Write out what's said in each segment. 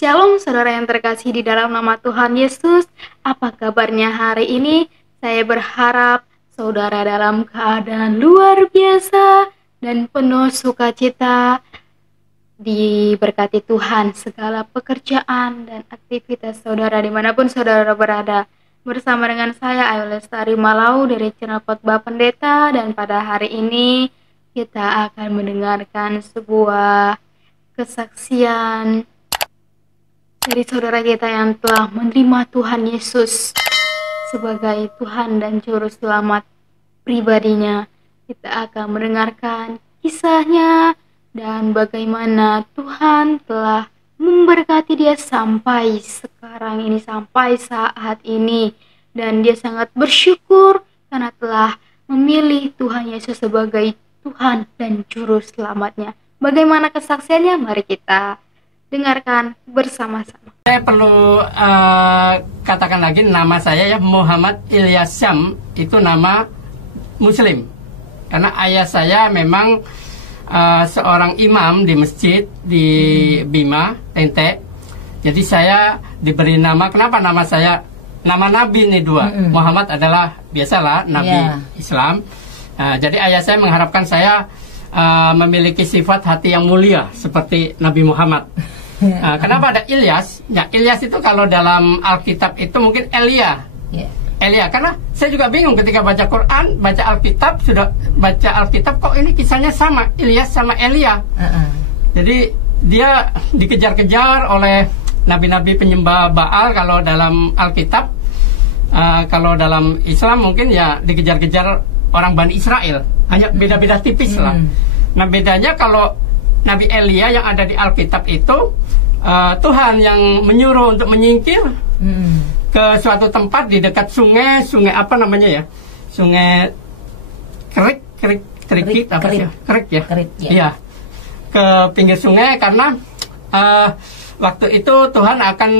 Shalom saudara yang terkasih di dalam nama Tuhan Yesus. Apa kabarnya hari ini? Saya berharap saudara dalam keadaan luar biasa dan penuh sukacita, diberkati Tuhan segala pekerjaan dan aktivitas saudara dimanapun saudara berada. Bersama dengan saya Ayu Lestari Malau dari Channel Khotbah Pendeta, dan pada hari ini kita akan mendengarkan sebuah kesaksian dari saudara kita yang telah menerima Tuhan Yesus sebagai Tuhan dan Juru Selamat pribadinya. Kita akan mendengarkan kisahnya dan bagaimana Tuhan telah memberkati dia sampai sekarang ini, sampai saat ini. Dan dia sangat bersyukur karena telah memilih Tuhan Yesus sebagai Tuhan dan Juru Selamatnya. Bagaimana kesaksiannya? Mari kita dengarkan bersama-sama. Saya perlu katakan lagi, nama saya ya Muhammad Ilyas Syam, itu nama Muslim. Karena ayah saya memang seorang imam di masjid di Bima, Tente. Jadi saya diberi nama, kenapa nama saya, nama Nabi nih dua. Muhammad adalah biasalah Nabi Islam. Jadi ayah saya mengharapkan saya memiliki sifat hati yang mulia seperti Nabi Muhammad. Kenapa ada Ilyas? Ya, Ilyas itu kalau dalam Alkitab itu mungkin Elia. Elia, karena saya juga bingung ketika baca Quran, baca Alkitab, sudah baca Alkitab kok ini kisahnya sama, Ilyas sama Elia. Jadi dia dikejar-kejar oleh nabi-nabi penyembah Baal kalau dalam Alkitab. Kalau dalam Islam mungkin ya dikejar-kejar orang Bani Israel. Hanya beda-beda tipis lah. Nah bedanya kalau Nabi Elia yang ada di Alkitab itu Tuhan yang menyuruh untuk menyingkir ke suatu tempat di dekat sungai apa namanya ya, sungai Kerik ya, iya, ke pinggir sungai karena waktu itu Tuhan akan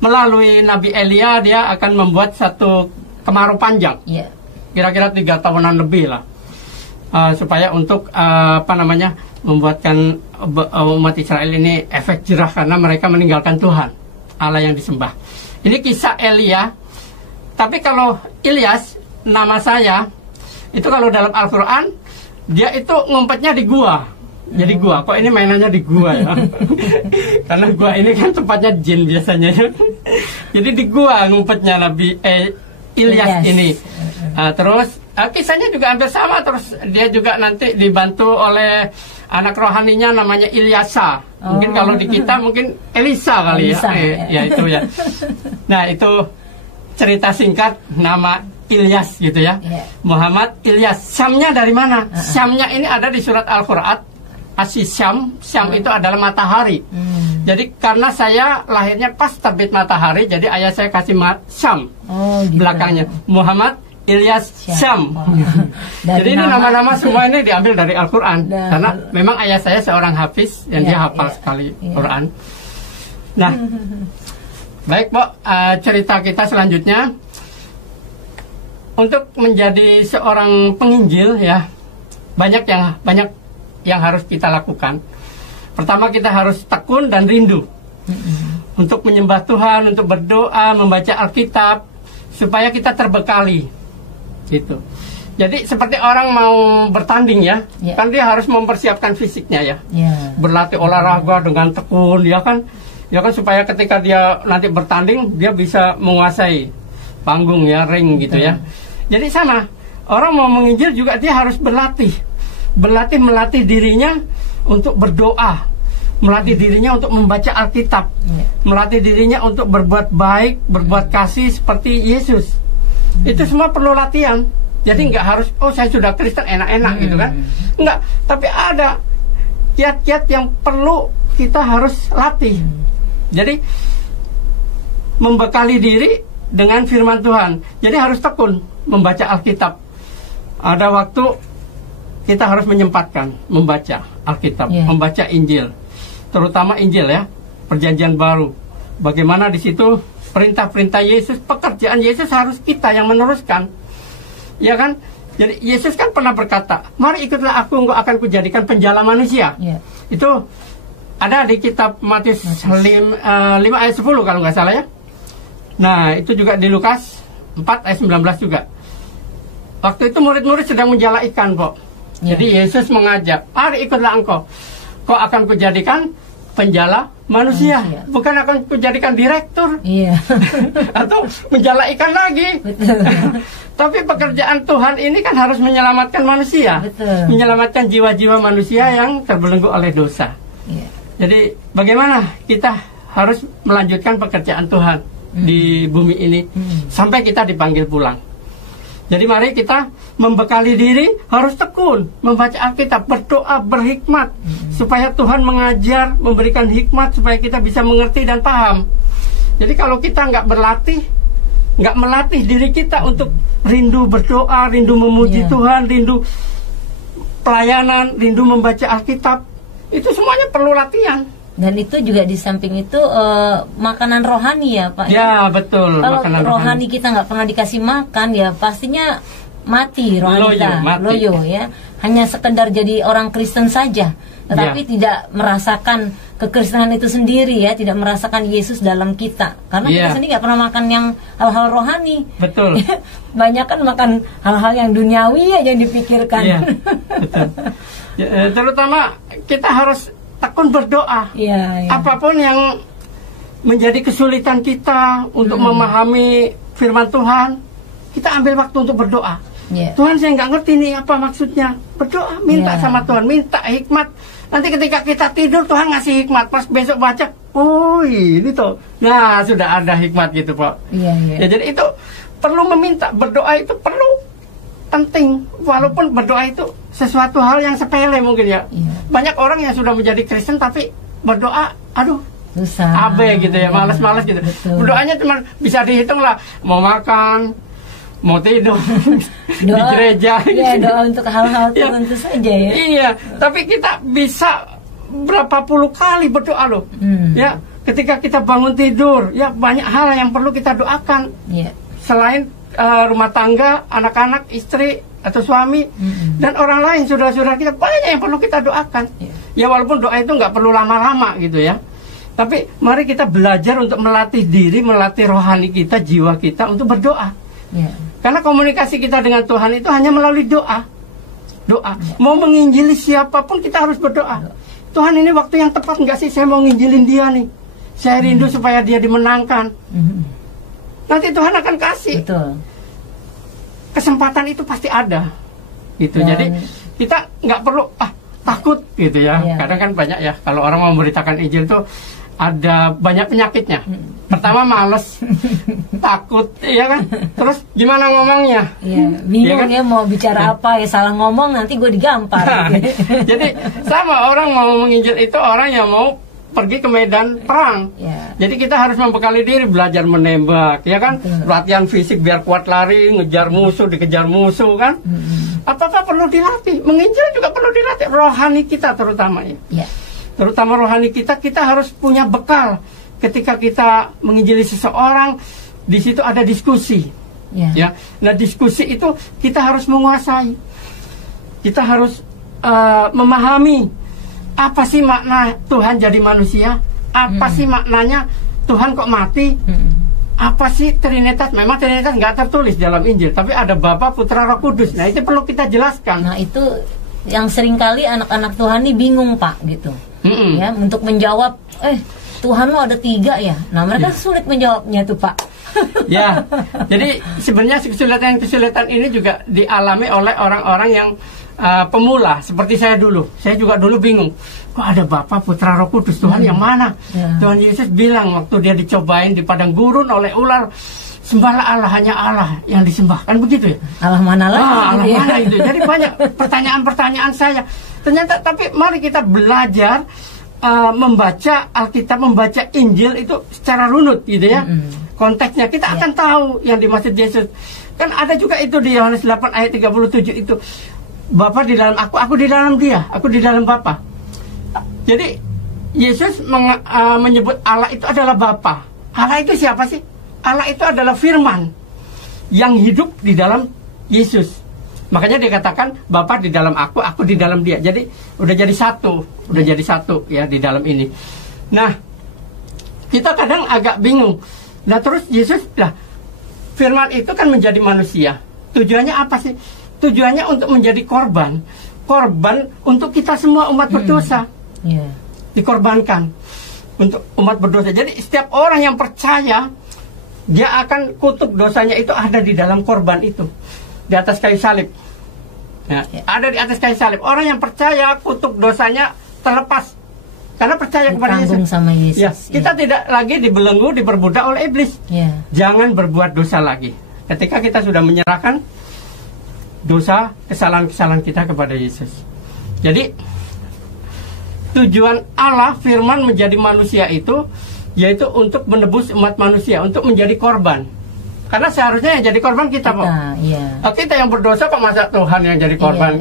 melalui Nabi Elia, dia akan membuat satu kemarau panjang, kira-kira 3 tahunan lebih lah, supaya untuk membuatkan umat Israel ini efek jerah karena mereka meninggalkan Tuhan Allah yang disembah. Ini kisah Elia. Tapi kalau Ilyas, nama saya, itu kalau dalam Al-Quran, dia itu ngumpetnya di gua. Jadi gua, kok ini mainannya di gua ya? Karena gua ini kan tempatnya jin biasanya. Jadi di gua ngumpetnya Nabi Ilyas ini. Terus kisahnya juga hampir sama. Terus dia juga nanti dibantu oleh anak rohaninya namanya Ilyasa. Mungkin kalau di kita mungkin Elisa kali ya. Ya itu ya. Nah itu cerita singkat nama Ilyas gitu ya. Muhammad Ilyas. Syamnya dari mana? Syamnya ini ada di surat Al-Quran. Syam itu adalah matahari. Jadi karena saya lahirnya pas terbit matahari, jadi ayah saya kasih Syam belakangnya. Muhammad Ilyas Syam. Jadi ini nama-nama semua ini diambil dari Al-Quran. Karena memang ayah saya seorang hafiz dan dia hafal sekali Quran. Nah, baik Bu, cerita kita selanjutnya. Untuk menjadi seorang penginjil ya, banyak yang harus kita lakukan. Pertama kita harus tekun dan rindu untuk menyembah Tuhan, untuk berdoa, membaca Alkitab, supaya kita terbekali. Gitu. Jadi seperti orang mau bertanding ya, kan dia harus mempersiapkan fisiknya ya, berlatih olahraga dengan tekun, ya kan supaya ketika dia nanti bertanding dia bisa menguasai panggung ya, ring gitu ya. Jadi sama, orang mau menginjil juga dia harus melatih dirinya untuk berdoa, melatih dirinya untuk membaca Alkitab, melatih dirinya untuk berbuat baik, berbuat kasih seperti Yesus. Itu semua perlu latihan. Jadi nggak harus, oh saya sudah Kristen enak-enak gitu kan. Enggak, tapi ada kiat-kiat yang perlu kita harus latih. Jadi membekali diri dengan firman Tuhan. Jadi harus tekun membaca Alkitab. Ada waktu kita harus menyempatkan membaca Alkitab, membaca Injil. Terutama Injil ya, Perjanjian Baru. Bagaimana di situ perintah-perintah Yesus, pekerjaan Yesus harus kita yang meneruskan. Ya kan? Jadi Yesus kan pernah berkata, mari ikutlah aku akan kujadikan penjala manusia. Itu Ada di kitab Matius 5 ayat 10 kalau nggak salah ya. Nah, itu juga di Lukas 4 ayat 19 juga. Waktu itu murid-murid sedang menjala ikan, Pok. Jadi Yesus mengajak, "Mari ikutlah engkau. Kau akan kujadikan penjala manusia. Bukan akan kujadikan direktur." Atau menjala ikan lagi. Tapi pekerjaan Tuhan ini kan harus menyelamatkan manusia. Menyelamatkan jiwa-jiwa manusia yang terbelenggu oleh dosa. Jadi bagaimana kita harus melanjutkan pekerjaan Tuhan di bumi ini sampai kita dipanggil pulang. Jadi mari kita membekali diri, harus tekun membaca Alkitab, berdoa, berhikmat supaya Tuhan mengajar, memberikan hikmat supaya kita bisa mengerti dan paham. Jadi kalau kita nggak berlatih, nggak melatih diri kita untuk rindu berdoa, rindu memuji Tuhan, rindu pelayanan, rindu membaca Alkitab, itu semuanya perlu latihan. Dan itu juga di samping itu makanan rohani ya Pak. Ya betul. Kalau rohani kita nggak pernah dikasih makan ya pastinya mati rohani kita. Loyo ya. Hanya sekedar jadi orang Kristen saja, tetapi tidak merasakan kekristenan itu sendiri ya, tidak merasakan Yesus dalam kita. Karena kita sendiri nggak pernah makan yang hal-hal rohani. Betul. Banyak kan makan hal-hal yang duniawi aja yang dipikirkan. Iya, betul. Terutama kita harus tekun berdoa. Apapun yang menjadi kesulitan kita untuk memahami firman Tuhan, kita ambil waktu untuk berdoa. Tuhan, saya nggak ngerti nih apa maksudnya. Berdoa, minta sama Tuhan, minta hikmat. Nanti ketika kita tidur Tuhan ngasih hikmat. Pas besok baca, oh ini tuh, nah sudah ada hikmat gitu Pak. Ya, jadi itu perlu meminta, berdoa itu perlu, penting. Walaupun berdoa itu sesuatu hal yang sepele mungkin ya. Banyak orang yang sudah menjadi Kristen tapi berdoa, aduh susah, abe gitu ya, malas-malas gitu. Berdoanya cuma bisa dihitung lah, mau makan, mau tidur, doa, di gereja. Doa untuk hal-hal tertentu saja ya. Iya, tapi kita bisa berapa puluh kali berdoa loh. Ya, ketika kita bangun tidur, ya banyak hal yang perlu kita doakan. Selain rumah tangga, anak-anak, istri atau suami dan orang lain, saudara-saudara kita, banyak yang perlu kita doakan. Ya walaupun doa itu nggak perlu lama-lama gitu ya. Tapi mari kita belajar untuk melatih diri, melatih rohani kita, jiwa kita untuk berdoa. Karena komunikasi kita dengan Tuhan itu hanya melalui doa. Mau menginjili siapapun kita harus berdoa. Tuhan, ini waktu yang tepat nggak sih saya mau nginjilin dia nih? Saya rindu supaya dia dimenangkan. Nanti Tuhan akan kasih. Kesempatan itu pasti ada. Gitu. Jadi kita nggak perlu takut gitu ya. Kadang kan banyak ya kalau orang mau memberitakan Injil tuh ada banyak penyakitnya. Pertama males, takut, ya kan? Terus gimana ngomongnya? Bingung ya mau bicara apa ya, salah ngomong nanti gue digampar. Jadi sama orang mau menginjil itu orang yang mau pergi ke medan perang. Jadi kita harus membekali diri, belajar menembak, ya kan? Latihan fisik biar kuat lari, ngejar musuh, dikejar musuh kan? Apa-apa perlu dilatih. Menginjil juga perlu dilatih. Rohani kita terutama ya. Terutama rohani kita harus punya bekal. Ketika kita menginjili seseorang, di situ ada diskusi. Ya. Nah, diskusi itu kita harus menguasai. Kita harus memahami apa sih makna Tuhan jadi manusia? Apa sih maknanya Tuhan kok mati? Apa sih Trinitas? Memang Trinitas nggak tertulis dalam Injil, tapi ada Bapa, Putra, Roh Kudus. Nah, itu perlu kita jelaskan. Nah, itu yang seringkali anak-anak Tuhan ini bingung Pak gitu. Ya, untuk menjawab, Tuhan lo ada 3 ya. Nah, mereka sulit menjawabnya tuh Pak. Ya, jadi sebenarnya kesulitan ini juga dialami oleh orang-orang yang pemula seperti saya dulu. Saya juga dulu bingung. Kok ada Bapa, Putra, Roh Kudus? Tuhan yang mana? Tuhan Yesus bilang waktu dia dicobain di padang gurun oleh ular, sembahlah Allah, hanya Allah yang disembah. Kan begitu ya? Allah mana lagi? Allah mana itu? Jadi banyak pertanyaan-pertanyaan saya. Ternyata, tapi mari kita belajar membaca Alkitab, membaca Injil itu secara runut gitu ya. Konteksnya kita akan tahu yang dimaksud Yesus. Kan ada juga itu di Yohanes 8 ayat 37 itu. Bapa di dalam aku di dalam dia, aku di dalam Bapa. Jadi Yesus menyebut Allah itu adalah Bapa. Allah itu siapa sih? Allah itu adalah firman yang hidup di dalam Yesus. Makanya dikatakan Bapa di dalam aku di dalam dia. Jadi udah jadi satu ya di dalam ini. Nah, kita kadang agak bingung. Nah terus Yesus firman itu kan menjadi manusia. Tujuannya apa sih? Tujuannya untuk menjadi korban untuk kita semua umat berdosa. Dikorbankan untuk umat berdosa. Jadi setiap orang yang percaya, dia akan kutuk dosanya itu ada di dalam korban itu, di atas kayu salib. Ada di atas kayu salib. Orang yang percaya, kutuk dosanya terlepas karena percaya kepada Yesus. Sama Yesus. Ya, kita tidak lagi dibelenggu, diperbudak oleh iblis. Jangan berbuat dosa lagi. Ketika kita sudah menyerahkan dosa, kesalahan-kesalahan kita kepada Yesus. Jadi tujuan Allah firman menjadi manusia itu yaitu untuk menebus umat manusia, untuk menjadi korban. Karena seharusnya yang jadi korban kita, Pak. Kita yang berdosa kok masa Tuhan yang jadi korban?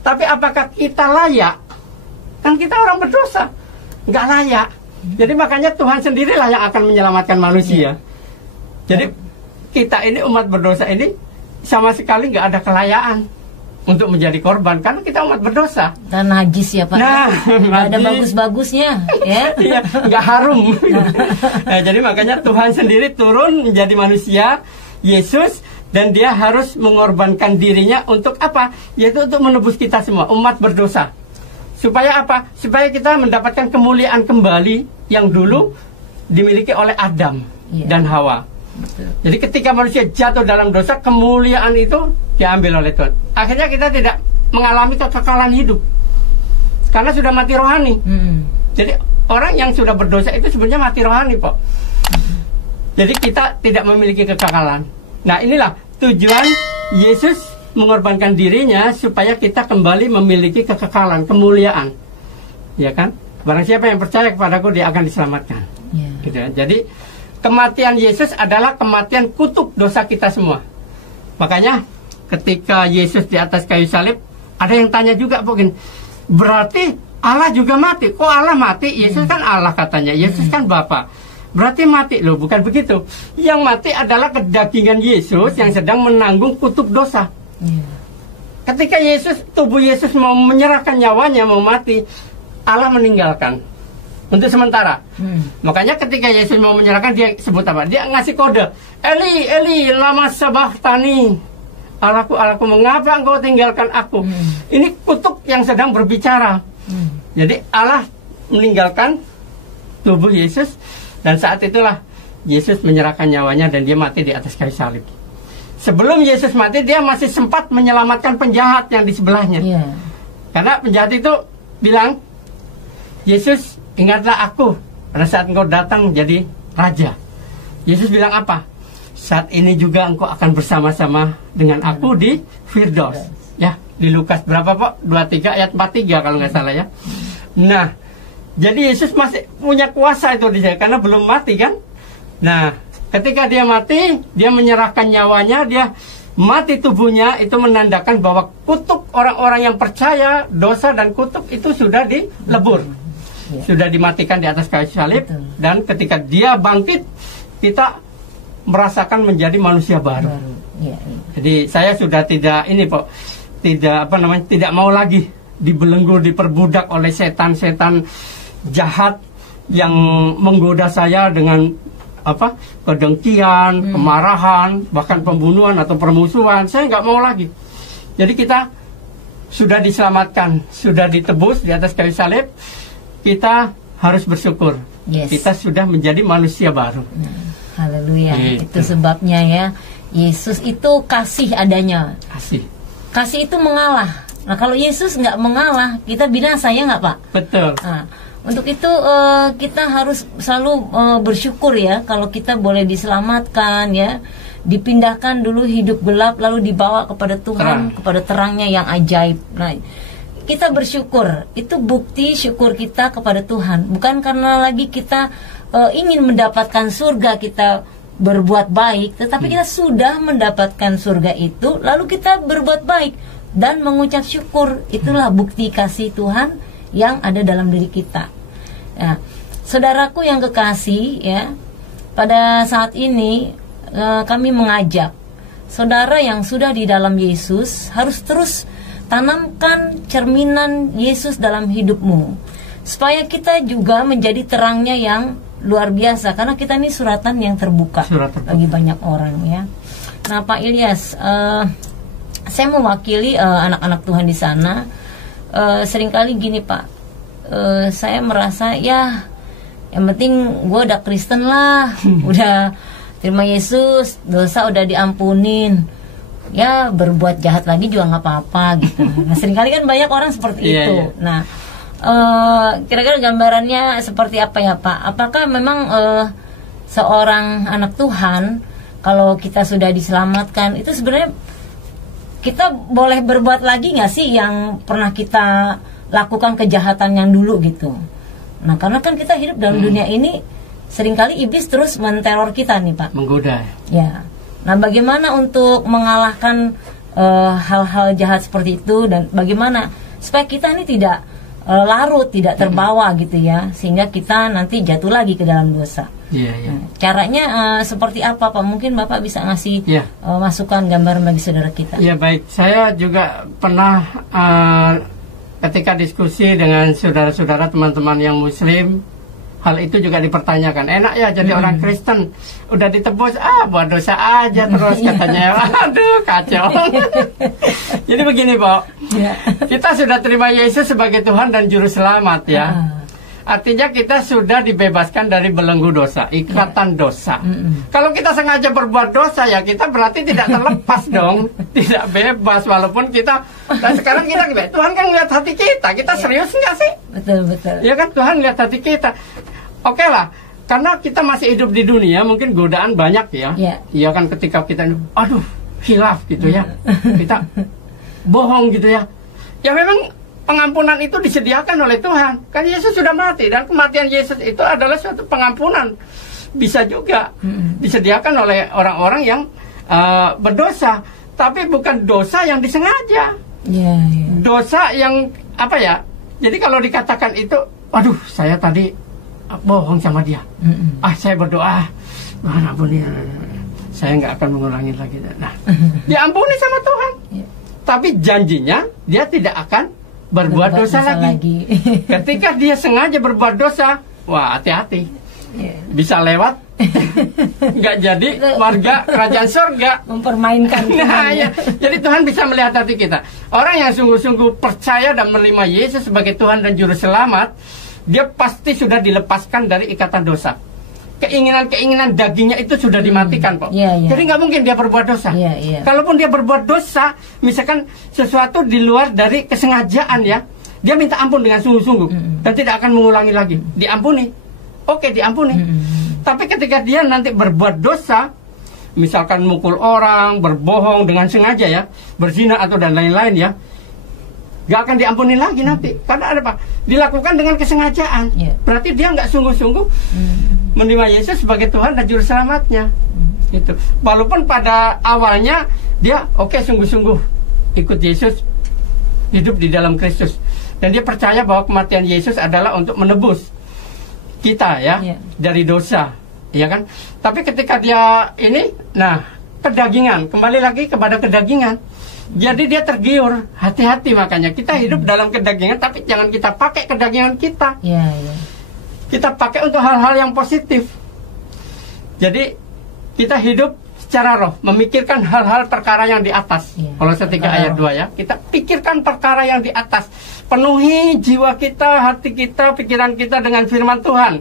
Tapi apakah kita layak? Kan kita orang berdosa, nggak layak. Jadi makanya Tuhan sendirilah yang akan menyelamatkan manusia. Jadi kita ini umat berdosa ini sama sekali nggak ada kelayaan untuk menjadi korban karena kita umat berdosa. Dan najis ya Pak. Nggak ada bagus-bagusnya, ya. Iya, nggak harum. Jadi makanya Tuhan sendiri turun menjadi manusia, Yesus, dan dia harus mengorbankan dirinya untuk apa? Yaitu untuk menebus kita semua umat berdosa. Supaya apa? Supaya kita mendapatkan kemuliaan kembali yang dulu dimiliki oleh Adam dan Hawa. Jadi ketika manusia jatuh dalam dosa, kemuliaan itu diambil oleh Tuhan. Akhirnya kita tidak mengalami kekekalan hidup karena sudah mati rohani. Jadi orang yang sudah berdosa itu sebenarnya mati rohani, Pak. Jadi kita tidak memiliki kekekalan. Nah inilah tujuan Yesus mengorbankan dirinya supaya kita kembali memiliki kekekalan, kemuliaan. Ya kan? Barang siapa yang percaya kepadaku, dia akan diselamatkan. Gitu ya. Jadi kematian Yesus adalah kematian kutuk dosa kita semua. Makanya ketika Yesus di atas kayu salib, ada yang tanya juga mungkin, berarti Allah juga mati? Kok Allah mati? Yesus kan Allah katanya, Yesus kan Bapa. Berarti mati? Loh, bukan begitu. Yang mati adalah kedagingan Yesus yang sedang menanggung kutuk dosa. Ketika tubuh Yesus mau menyerahkan nyawanya, mau mati, Allah meninggalkan untuk sementara. Makanya ketika Yesus mau menyerahkan, dia sebut apa? Dia ngasih kode, Eli, Eli, lama sabachthani. Allahku, Allahku, mengapa engkau tinggalkan aku? Ini kutuk yang sedang berbicara. Jadi Allah meninggalkan tubuh Yesus, dan saat itulah Yesus menyerahkan nyawanya dan dia mati di atas kayu salib. Sebelum Yesus mati, dia masih sempat menyelamatkan penjahat yang di sebelahnya. Karena penjahat itu bilang, Yesus, ingatlah aku pada saat engkau datang menjadi raja. Yesus bilang apa? Saat ini juga engkau akan bersama-sama dengan aku di Firdaus. Ya, di Lukas berapa Pak? 23 ayat 43 kalau nggak salah ya. Nah, jadi Yesus masih punya kuasa itu di sana karena belum mati kan? Nah, ketika dia mati, dia menyerahkan nyawanya, dia mati tubuhnya, itu menandakan bahwa kutuk orang-orang yang percaya, dosa dan kutuk itu sudah dilebur. Sudah dimatikan di atas kayu salib. Dan ketika dia bangkit, kita merasakan menjadi manusia baru. Jadi saya sudah tidak tidak mau lagi dibelenggu, diperbudak oleh setan-setan jahat yang menggoda saya dengan kedengkian, kemarahan, bahkan pembunuhan atau permusuhan. Saya nggak mau lagi. Jadi kita sudah diselamatkan, sudah ditebus di atas kayu salib. Kita harus bersyukur. Kita sudah menjadi manusia baru. Haleluya. Itu sebabnya ya, Yesus itu kasih adanya. Kasih itu mengalah. Nah kalau Yesus nggak mengalah, kita binasa ya nggak Pak? Betul. Nah, untuk itu kita harus selalu bersyukur ya kalau kita boleh diselamatkan ya, dipindahkan dulu hidup gelap lalu dibawa kepada Tuhan, kepada terangnya yang ajaib. Nah, kita bersyukur, itu bukti syukur kita kepada Tuhan. Bukan karena lagi kita ingin mendapatkan surga, kita berbuat baik, tetapi kita sudah mendapatkan surga itu, lalu kita berbuat baik dan mengucap syukur. Itulah bukti kasih Tuhan yang ada dalam diri kita. Ya, saudaraku yang kekasih ya, pada saat ini kami mengajak saudara yang sudah di dalam Yesus harus terus tanamkan cerminan Yesus dalam hidupmu, supaya kita juga menjadi terangnya yang luar biasa, karena kita ini suratan yang terbuka bagi banyak orang ya. Nah Pak Ilyas, saya mewakili anak-anak Tuhan di sana. Seringkali gini Pak, saya merasa ya yang penting gue udah Kristen lah, udah terima Yesus, dosa udah diampunin, ya berbuat jahat lagi juga nggak apa-apa gitu. Nah seringkali kan banyak orang seperti itu. Nah kira-kira gambarannya seperti apa ya Pak? Apakah memang seorang anak Tuhan kalau kita sudah diselamatkan itu sebenarnya kita boleh berbuat lagi nggak sih yang pernah kita lakukan kejahatan yang dulu gitu? Nah karena kan kita hidup dalam dunia ini, seringkali iblis terus menteror kita nih Pak, menggoda ya. Nah bagaimana untuk mengalahkan hal-hal jahat seperti itu, dan bagaimana supaya kita ini tidak larut, tidak terbawa gitu ya, sehingga kita nanti jatuh lagi ke dalam dosa. Nah, caranya seperti apa Pak? Mungkin Bapak bisa ngasih masukan, gambar bagi saudara kita. Ya baik, saya juga pernah ketika diskusi dengan saudara-saudara teman-teman yang Muslim, hal itu juga dipertanyakan. Enak ya jadi orang Kristen, udah ditebus, buat dosa aja terus katanya. Aduh kacau. Jadi begini Pak, kita sudah terima Yesus sebagai Tuhan dan Juru Selamat ya. Artinya kita sudah dibebaskan dari belenggu dosa, ikatan dosa. Kalau kita sengaja berbuat dosa ya kita berarti tidak terlepas dong, tidak bebas walaupun kita. Dan sekarang kita Tuhan kan lihat hati kita serius nggak sih? Betul. Ya kan Tuhan lihat hati kita. Oke lah, karena kita masih hidup di dunia mungkin godaan banyak ya. Iya kan ketika kita hilaf gitu ya, kita bohong gitu ya. Ya memang pengampunan itu disediakan oleh Tuhan. Kan Yesus sudah mati dan kematian Yesus itu adalah suatu pengampunan. Bisa juga disediakan oleh orang-orang yang berdosa, tapi bukan dosa yang disengaja. Dosa yang apa ya? Jadi kalau dikatakan itu, saya tadi bohong sama dia. Saya berdoa, Tuhan ampuni, saya nggak akan mengulangi lagi. Nah, diampuni sama Tuhan. Tapi janjinya dia tidak akan berbuat dosa lagi. Ketika dia sengaja berbuat dosa, wah hati-hati, bisa lewat, nggak jadi warga kerajaan surga. Mempermainkan Tuhan. Jadi Tuhan bisa melihat hati kita. Orang yang sungguh-sungguh percaya dan menerima Yesus sebagai Tuhan dan Juru Selamat, dia pasti sudah dilepaskan dari ikatan dosa. Keinginan-keinginan dagingnya itu sudah dimatikan Pak. Jadi nggak mungkin dia berbuat dosa. Kalaupun dia berbuat dosa, misalkan sesuatu di luar dari kesengajaan ya, dia minta ampun dengan sungguh-sungguh dan tidak akan mengulangi lagi. Diampuni, oke diampuni. Tapi ketika dia nanti berbuat dosa, misalkan mukul orang, berbohong dengan sengaja ya, berzina atau dan lain-lain ya, nggak akan diampuni lagi nanti. Karena ada apa? Dilakukan dengan kesengajaan. Berarti dia nggak sungguh-sungguh menerima Yesus sebagai Tuhan dan Juru Selamatnya. Itu. Walaupun pada awalnya dia sungguh-sungguh ikut Yesus, hidup di dalam Kristus, dan dia percaya bahwa kematian Yesus adalah untuk menebus kita ya dari dosa, ya kan? Tapi ketika dia kedagingan, kembali lagi kepada kedagingan. Jadi dia tergiur, hati-hati makanya kita hidup dalam kedagingan, tapi jangan kita pakai kedagingan kita. Kita pakai untuk hal-hal yang positif. Jadi kita hidup secara roh, memikirkan hal-hal perkara yang di atas. Kolose 3 ayat 2 ya. Kita pikirkan perkara yang di atas. Penuhi jiwa kita, hati kita, pikiran kita dengan firman Tuhan.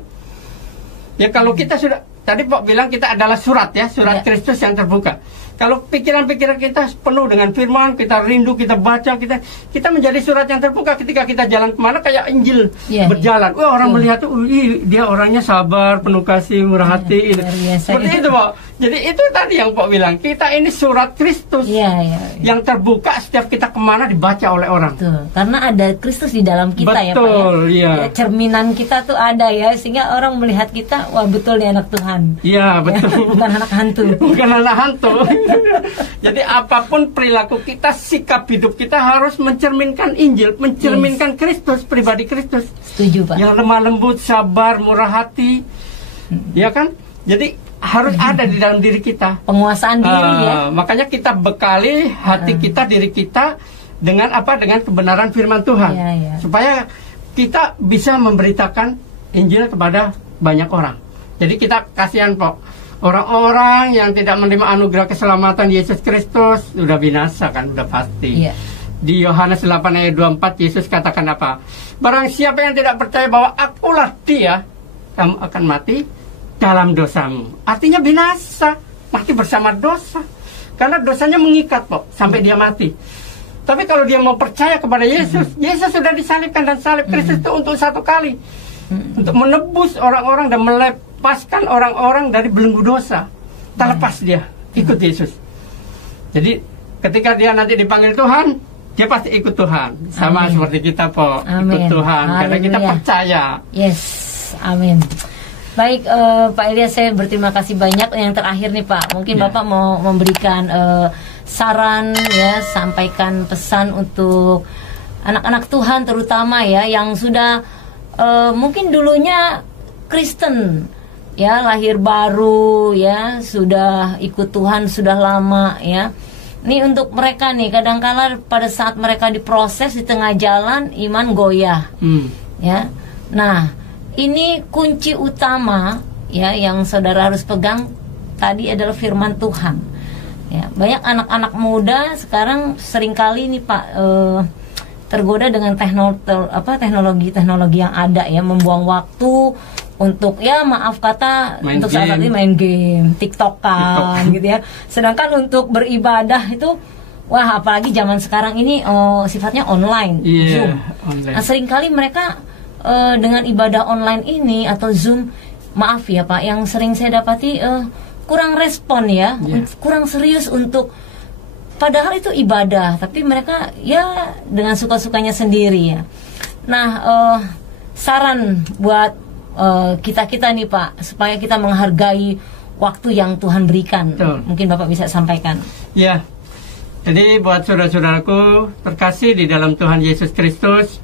Ya kalau kita sudah, tadi Pak bilang kita adalah surat ya, surat Kristus yang terbuka. Kalau pikiran-pikiran kita penuh dengan firman, kita rindu, kita baca, kita menjadi surat yang terbuka. Ketika kita jalan kemana kayak Injil berjalan. Wah orang melihat tuh, dia orangnya sabar, penuh kasih, murah hati. Seperti itu Pak. Jadi itu tadi yang Pak bilang, kita ini surat Kristus yang terbuka setiap kita kemana dibaca oleh orang. Betul. Karena ada Kristus di dalam kita. Betul, ya Pak ya. Cerminan kita tuh ada ya, sehingga orang melihat kita, wah betul nih anak Tuhan. Iya betul. Bukan anak hantu. Bukan anak hantu. Jadi apapun perilaku kita, sikap hidup kita harus mencerminkan Injil, mencerminkan Kristus, pribadi Kristus. Setuju Pak. Yang lemah lembut, sabar, murah hati, ya kan? Jadi harus ada di dalam diri kita. Penguasaan diri ya. Makanya kita bekali hati kita, diri kita dengan apa? Dengan kebenaran firman Tuhan. Supaya kita bisa memberitakan Injil kepada banyak orang. Jadi kita kasihan kok. Orang-orang yang tidak menerima anugerah keselamatan Yesus Kristus sudah binasa kan, sudah pasti. Di Yohanes 8 ayat 24 Yesus katakan apa? Barang siapa yang tidak percaya bahwa akulah dia, kamu akan mati dalam dosamu. Artinya binasa, mati bersama dosa. Karena dosanya mengikat kok sampai dia mati. Tapi kalau dia mau percaya kepada Yesus, Yesus sudah disalibkan, dan salib Kristus itu untuk satu kali. Untuk menebus orang-orang dan melepaskan orang-orang dari belenggu dosa. Terlepas dia, ikut Yesus. Jadi ketika dia nanti dipanggil Tuhan, dia pasti ikut Tuhan. Sama seperti kita kok, ikut Tuhan. Karena kita percaya. Yes, amin. Baik, Pak Ilyas, saya berterima kasih banyak. Yang terakhir nih Pak, mungkin Bapak mau memberikan saran ya, sampaikan pesan untuk anak-anak Tuhan terutama ya, yang sudah mungkin dulunya Kristen ya, lahir baru ya, sudah ikut Tuhan sudah lama ya. Ini untuk mereka nih, kadangkala pada saat mereka diproses di tengah jalan, iman goyah ya. Nah, ini kunci utama ya yang saudara harus pegang tadi adalah firman Tuhan. Ya, banyak anak-anak muda sekarang seringkali nih Pak tergoda dengan teknologi yang ada ya, membuang waktu untuk ya maaf kata main untuk saat ini main game, TikTokan gitu ya. Sedangkan untuk beribadah itu wah, apalagi zaman sekarang ini sifatnya online, Zoom. Online. Nah, seringkali mereka dengan ibadah online ini atau Zoom, maaf ya Pak, yang sering saya dapati kurang respon ya, kurang serius untuk, padahal itu ibadah, tapi mereka ya dengan suka-sukanya sendiri ya. Nah, saran buat kita-kita nih Pak, supaya kita menghargai waktu yang Tuhan berikan. Mungkin Bapak bisa sampaikan. Ya, jadi buat saudara-saudaraku terkasih di dalam Tuhan Yesus Kristus,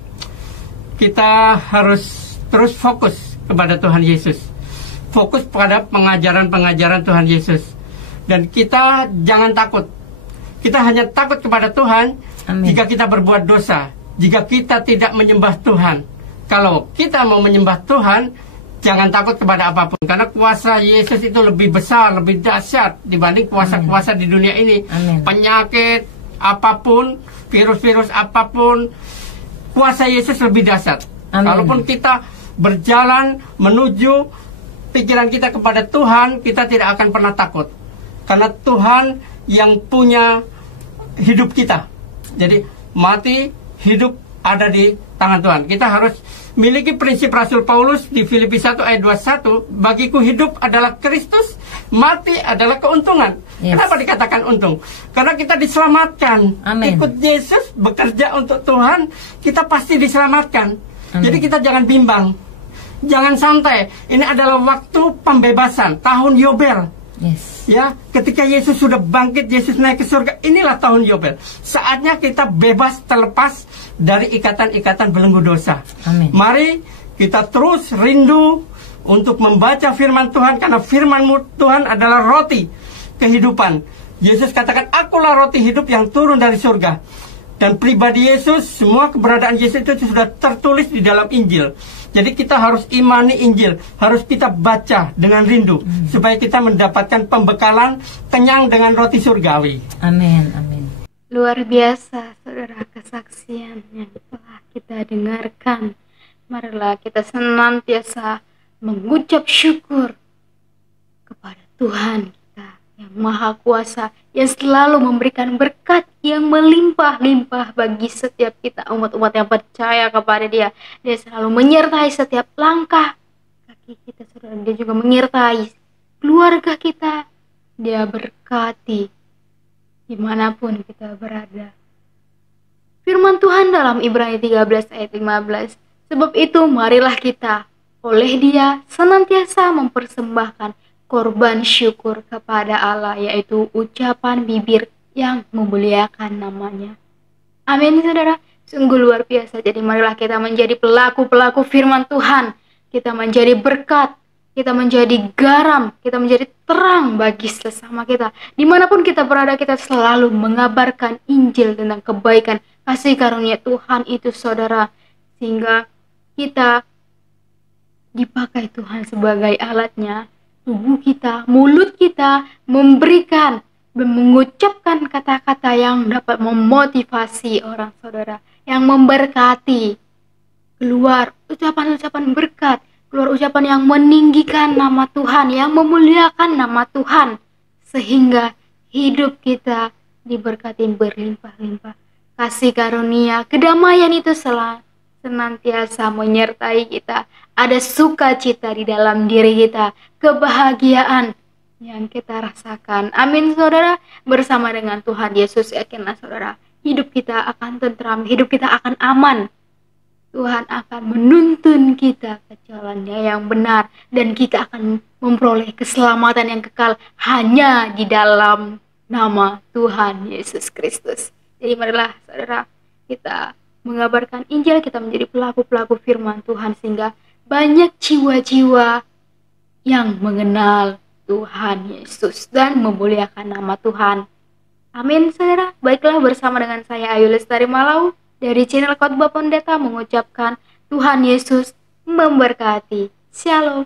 kita harus terus fokus kepada Tuhan Yesus, fokus pada pengajaran-pengajaran Tuhan Yesus, dan kita jangan takut. Kita hanya takut kepada Tuhan jika kita berbuat dosa, jika kita tidak menyembah Tuhan. Kalau kita mau menyembah Tuhan, jangan takut kepada apapun, karena kuasa Yesus itu lebih besar, lebih dahsyat dibanding kuasa-kuasa di dunia ini. Penyakit apapun, virus-virus apapun, kuasa Yesus lebih dahsyat. Kalaupun kita berjalan menuju pikiran kita kepada Tuhan, kita tidak akan pernah takut, karena Tuhan yang punya hidup kita. Jadi mati, hidup ada di tangan Tuhan. Kita harus miliki prinsip Rasul Paulus di Filipi 1 ayat 21, bagiku hidup adalah Kristus, mati adalah keuntungan. Kenapa dikatakan untung? Karena kita diselamatkan. Ikut Yesus, bekerja untuk Tuhan, kita pasti diselamatkan. Jadi kita jangan bimbang, jangan santai. Ini adalah waktu pembebasan, tahun Yobel. Ya, ketika Yesus sudah bangkit, Yesus naik ke surga, inilah tahun Yobel. Saatnya kita bebas, terlepas dari ikatan-ikatan belenggu dosa. Mari kita terus rindu untuk membaca firman Tuhan, karena firman Tuhan adalah roti kehidupan. Yesus katakan, akulah roti hidup yang turun dari surga. Dan pribadi Yesus, semua keberadaan Yesus itu sudah tertulis di dalam Injil. Jadi kita harus imani Injil, harus kita baca dengan rindu, supaya kita mendapatkan pembekalan kenyang dengan roti surgawi. Amin, amin. Luar biasa saudara kesaksian yang telah kita dengarkan. Marilah kita senantiasa mengucap syukur kepada Tuhan kita yang Maha Kuasa, yang selalu memberikan berkat yang melimpah-limpah bagi setiap kita umat-umat yang percaya kepada Dia. Dia selalu menyertai setiap langkah kaki kita, saudara. Dia juga menyertai keluarga kita. Dia berkati dimanapun kita berada. Firman Tuhan dalam Ibrani 13 ayat 15. Sebab itu marilah kita oleh Dia senantiasa mempersembahkan korban syukur kepada Allah, yaitu ucapan bibir yang memuliakan namanya. Amin saudara, sungguh luar biasa. Jadi marilah kita menjadi pelaku-pelaku firman Tuhan. Kita menjadi berkat kita menjadi garam, kita menjadi terang bagi sesama kita. Dimanapun kita berada, kita selalu mengabarkan Injil tentang kebaikan, kasih karunia Tuhan itu, saudara, sehingga kita dipakai Tuhan sebagai alatnya. Tubuh kita, mulut kita memberikan dan mengucapkan kata-kata yang dapat memotivasi orang, saudara, yang memberkati. Keluar ucapan-ucapan berkat, keluar ucapan yang meninggikan nama Tuhan, yang memuliakan nama Tuhan, sehingga hidup kita diberkati berlimpah-limpah. Kasih karunia, kedamaian itu senantiasa menyertai kita. Ada sukacita di dalam diri kita, kebahagiaan yang kita rasakan. Amin, saudara. Bersama dengan Tuhan Yesus, yakinlah saudara, hidup kita akan tentram, hidup kita akan aman. Tuhan akan menuntun kita ke jalannya yang benar, dan kita akan memperoleh keselamatan yang kekal hanya di dalam nama Tuhan Yesus Kristus. Jadi marilah saudara, kita mengabarkan Injil, kita menjadi pelaku-pelaku firman Tuhan, sehingga banyak jiwa-jiwa yang mengenal Tuhan Yesus dan memuliakan nama Tuhan. Amin, saudara. Baiklah, bersama dengan saya Ayu Lestari Malau dari channel Khotbah Pendeta mengucapkan Tuhan Yesus memberkati. Shalom.